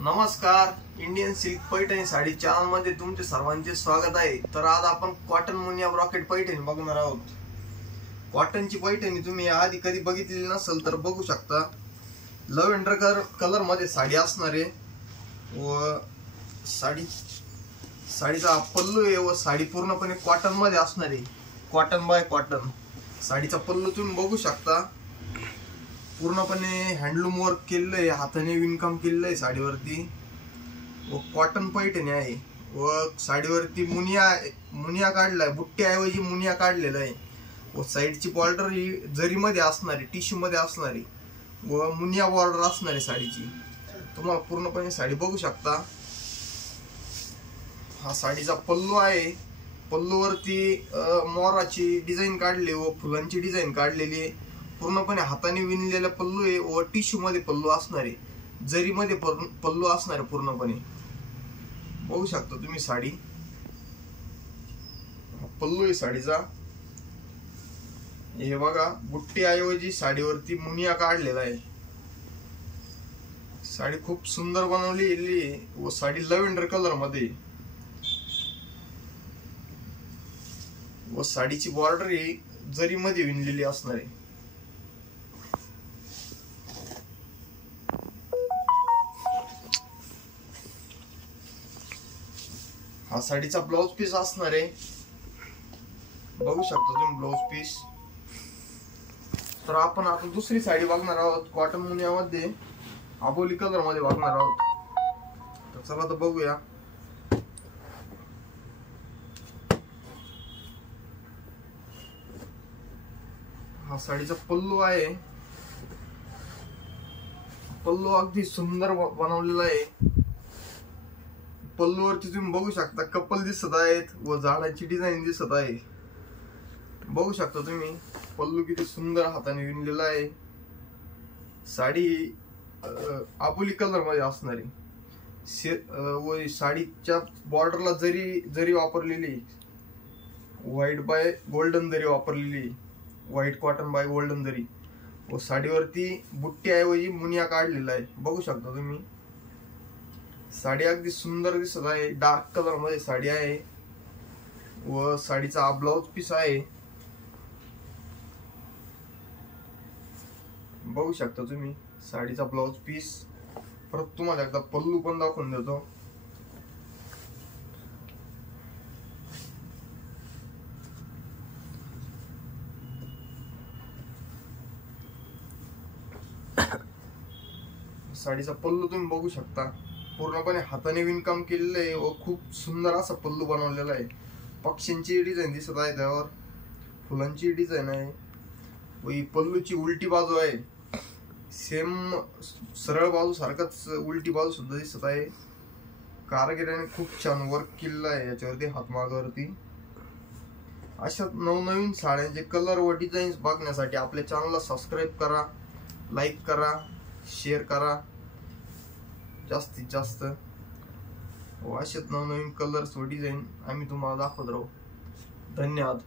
नमस्कार, Indian silk Paithani sari channel मध्ये तुमचे सर्वांचे स्वागत आहे। तर आज आपण कॉटन मुनिया ब्रॉकेट पैठणी बघणार आहोत। कॉटनची पैठणी तुम्ही आधी कधी बघितलेली नसेल तर बघू शकता। लव्हेंडर कलर मध्ये साडी असणार आहे व साडीचा पल्लू आहे व साडी पूर्णपणे कॉटन मध्ये असणार आहे। कॉटन बाय कॉटन साडीचा पल्लू तुम्ही बघू शकता। पूर्णपणे हँडलूम वर्क केलेलं आहे, हाताने विणकाम केलेलं आहे साडीवरती व कॉटन पैठणी आहे व साडीवरती मुनिया काढलाय, बुट्ट्याऐवजी मुनिया काढलेला आहे व साईडची बॉर्डर ही जरीमध्ये असणार आहे, टिश्यू मध्ये असणार आहे व मुनिया बॉर्डर असणार आहे साडीची। तुम्हाला पूर्णपणे साडी बघू शकता। हा साडीचा पल्लू आहे। पल्लूवरती मोराची डिझाईन काढली व फुलांची डिझाईन काढलेली आहे। पूर्णपणे हाताने विणलेला पल्लू आहे व टिश्यू मध्ये पल्लू असणार आहे, जरीमध्ये पल्लू असणार आहे। पूर्णपणे बघू शकता तुम्ही साडी, पल्लू आहे साडीचा। हे बघा, बुट्टी ऐवजी साडीवरती मुनिया काढलेला आहे। साडी खूप सुंदर बनवलेली आहे व साडी लव्हेंडर कलर मध्ये व साडीची बॉर्डर ही जरीमध्ये विणलेली असणार आहे। हा साडीचा ब्लाउज पीस असणार आहे, बघू शकता तुम्ही ब्लाउज पीस। तर आपण आता दुसरी साडी बघणार आहोत, कॉटन मुनिया मध्ये आबोली कलर मध्ये बघणार आहोत। तर चला तर बघूया। हा साडीचा पल्लू आहे। पल्लू अगदी सुंदर बनवलेला आहे। पल्लूवरती तुम्ही बघू शकता कपल दिसत आहेत व झाडाची डिझाईन दिसत आहे। बघू शकता तुम्ही पल्लू किती सुंदर हाताने विणलेला आहे। साडी आबोली कलर मध्ये असणार आहे व साडीच्या बॉर्डरला जरी वापरलेली, व्हाईट बाय गोल्डन जरी वापरलेली, व्हाईट कॉटन बाय गोल्डन जरी व साडीवरती बुट्टी ऐवजी मुनिया काढलेला आहे। बघू शकता तुम्ही साडी अगदी सुंदर दिसत आहे। डार्क कलर मध्ये साडी आहे व साडीचा हा ब्लाउज पीस आहे, बघू शकता तुम्ही साडीचा ब्लाउज पीस। परत तुम्हाला एकदा पल्लू पण दाखवून देतो। साडीचा पल्लू तुम्ही बघू शकता, पूर्णपणे हाताने विणकाम केलेलं आहे व खूप सुंदर असा पल्लू बनवलेला आहे। पक्ष्यांची डिझाईन दिसत आहे, त्यावर फुलांची डिझाईन आहे व ही पल्लूची उलटी बाजू आहे। सेम सरळ बाजू सारखंच उलटी बाजू सुद्धा दिसत आहे। कारागिराने खूप छान वर्क केलेलं आहे याच्यावरती, हातमागावरती। अशा नवनवीन साड्यांचे कलर व डिझाईन्स बघण्यासाठी आपल्या चॅनलला सबस्क्राईब करा, लाईक करा, शेअर करा जास्तीत जास्त व असेच नवनवीन कलर्स व डिझाईन आम्ही तुम्हाला दाखवत राहू। धन्यवाद।